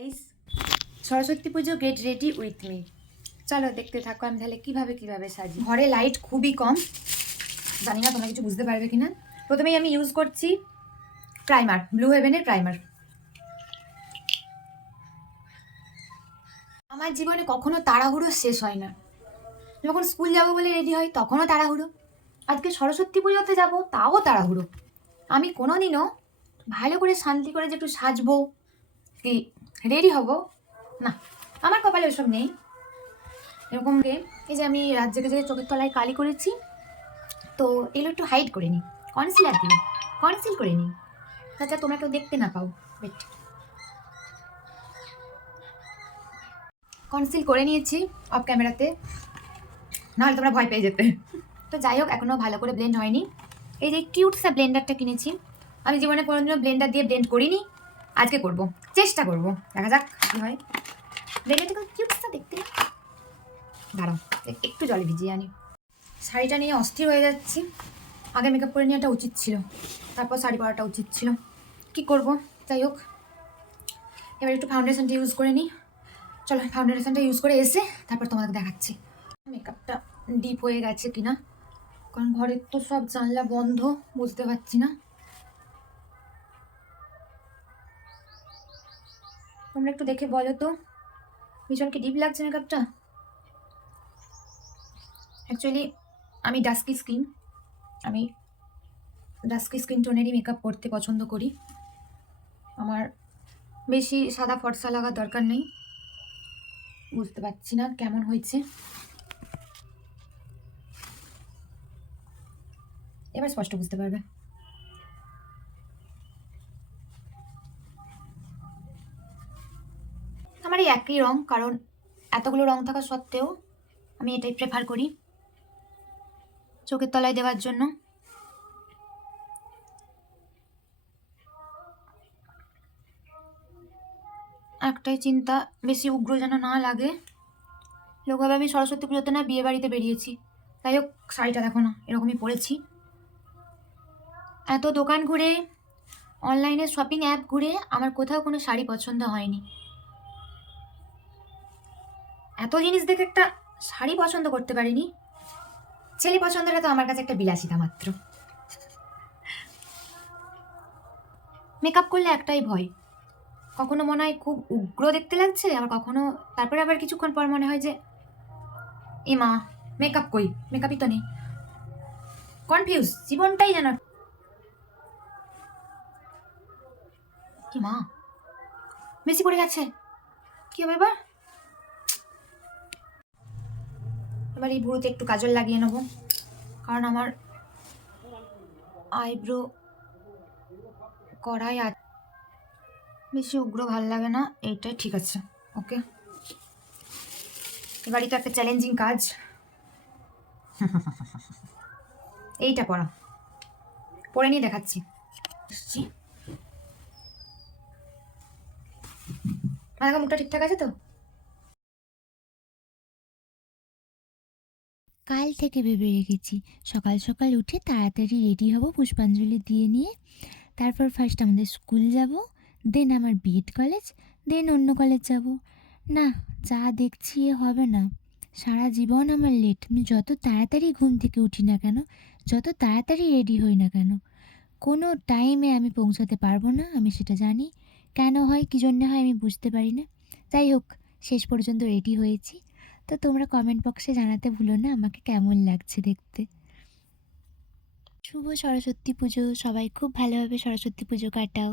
Guys, Saraswati Puja get ready with me. চলো দেখতে থাকো আমি তাহলে কিভাবে সাজি। ঘরে লাইট খুবই কম, জানি না তোমরা কিছু বুঝতে পারবে কিনা। প্রথমেই আমি ইউজ করছি প্রাইমার, ব্লু হেভেনের প্রাইমার। আমার জীবনে কখনো তাড়াহুড়ো শেষ হয় না। যখন স্কুল যাবো বলে রেডি হয় তখনও তাড়াহুড়ো, আজকে সরস্বতী পুজোতে যাবো তাও তাড়াহুড়ো। আমি কোনোদিনও ভালো করে শান্তি করে যে একটু সাজবো কি রেডি হব না, আমার কপালে ওসব নেই। এরকম এই যে আমি রাত জেগে জেগে চোখের তলায় কালি করেছি, তো এগুলো একটু হাইড করে নিই, কনসিলার দিয়ে কনসিল করে নিই, যাতে তোমরা কেউ দেখতে না পাও। ওয়েট, কনসিল করে নিয়েছি অফ ক্যামেরাতে, নাহলে তোমরা ভয় পেয়ে যেতে। তো যাই হোক, এখনও ভালো করে ব্লেন্ড হয়নি। এই যে কিউটসা ব্লেন্ডারটা কিনেছি, আমি জীবনে কোনোদিনও ব্লেন্ডার দিয়ে ব্লেন্ড করিনি, আজকে করব, চেষ্টা করব, দেখা যাক কী হয়। ব্লেন্ডারটা কিউটসা দেখতে, দাঁড়াও একটু জলে ভিজিয়ে আনি। শাড়িটা নিয়ে অস্থির হয়ে যাচ্ছি, আগে মেকআপ করে নেওয়াটা উচিত ছিল, তারপর শাড়ি পরাটা উচিত ছিল, কি করব। যাই হোক, এবার একটু ফাউন্ডেশনটা ইউজ করে নিই। চলো ফাউন্ডেশনটা ইউজ করে এসে তারপর তোমাদের দেখাচ্ছি মেকআপটা ডিপ হয়ে গেছে কিনা, কারণ ঘরের তো সব জানলা বন্ধ, বুঝতে পারছি না। তোমরা একটু দেখে বলো তো, ভীষণ কি ডিপ লাগছে মেকআপটা। অ্যাকচুয়ালি আমি ডাস্কি স্কিন টোনেরই মেকআপ করতে পছন্দ করি, আমার বেশি সাদা ফর্সা লাগার দরকার নেই। বুঝতে পারছি না কেমন হয়েছে, এবার স্পষ্ট বুঝতে পারবে। আমার এই একই রং, কারণ এতগুলো রং থাকা সত্ত্বেও আমি এটাই প্রেফার করি চোখের তলায় দেওয়ার জন্য। একটাই চিন্তা, বেশি উগ্র যেন না লাগে, লোকভাবে আমি সরস্বতী পুজোতে না বিয়ে বাড়িতে বেরিয়েছি। তাই হোক, শাড়িটা দেখো না এরকমই পরেছি। এত দোকান ঘুরে, অনলাইনে শপিং অ্যাপ ঘুরে আমার কোথাও কোনো শাড়ি পছন্দ হয়নি। এত জিনিস দেখে একটা শাড়ি পছন্দ করতে পারিনি। ছেলে পছন্দটা তো আমার কাছে একটা বিলাসিতা মাত্র। মেকআপ করলে একটাই ভয়, কখনো মনে হয় খুব উগ্র দেখতে লাগছে, আবার কখনো তারপরে আবার কিছুক্ষণ পর মনে হয় যে এ মা মেকআপ কই, মেকআপই তো নেই। কনফিউজ জীবনটাই যেন। কি মা, বেশি পড়ে গেছে, কি হবে এবার। এবার এই ভুরুতে একটু কাজল লাগিয়ে নেবো, কারণ আমার আইব্রো করাই আছে, বেশি উগ্র ভাল লাগে না, এইটাই ঠিক আছে। ওকে, এবারই তো একটা চ্যালেঞ্জিং কাজ, এইটা পরে নিয়ে দেখাচ্ছি। আমার মুখটা ঠিকঠাক আছে তো। কাল থেকে ভেবে রেখেছি সকাল সকাল উঠে তাড়াতাড়ি রেডি হব, পুষ্পাঞ্জলি দিয়ে নিয়ে তারপর ফার্স্ট আমাদের স্কুল যাব, দেন আমার বিএড কলেজ, দেন অন্য কলেজ যাব। না, যা দেখছি এ হবে না, সারা জীবন আমার লেট। আমি যত তাড়াতাড়ি ঘুম থেকে উঠি না কেন, যত তাড়াতাড়ি রেডি হই না কেন, কোনো টাইমে আমি পৌঁছাতে পারবো না। আমি সেটা জানি, কেন হয় কী জন্যে হয় আমি বুঝতে পারি না। যাই হোক, শেষ পর্যন্ত রেডি হয়েছি। তো তোমরা কমেন্ট বক্সে জানাতে ভুলো না আমাকে কেমন লাগছে দেখতে। শুভ সরস্বতী পুজো, সবাই খুব ভালোভাবে সরস্বতী পুজো কাটাও।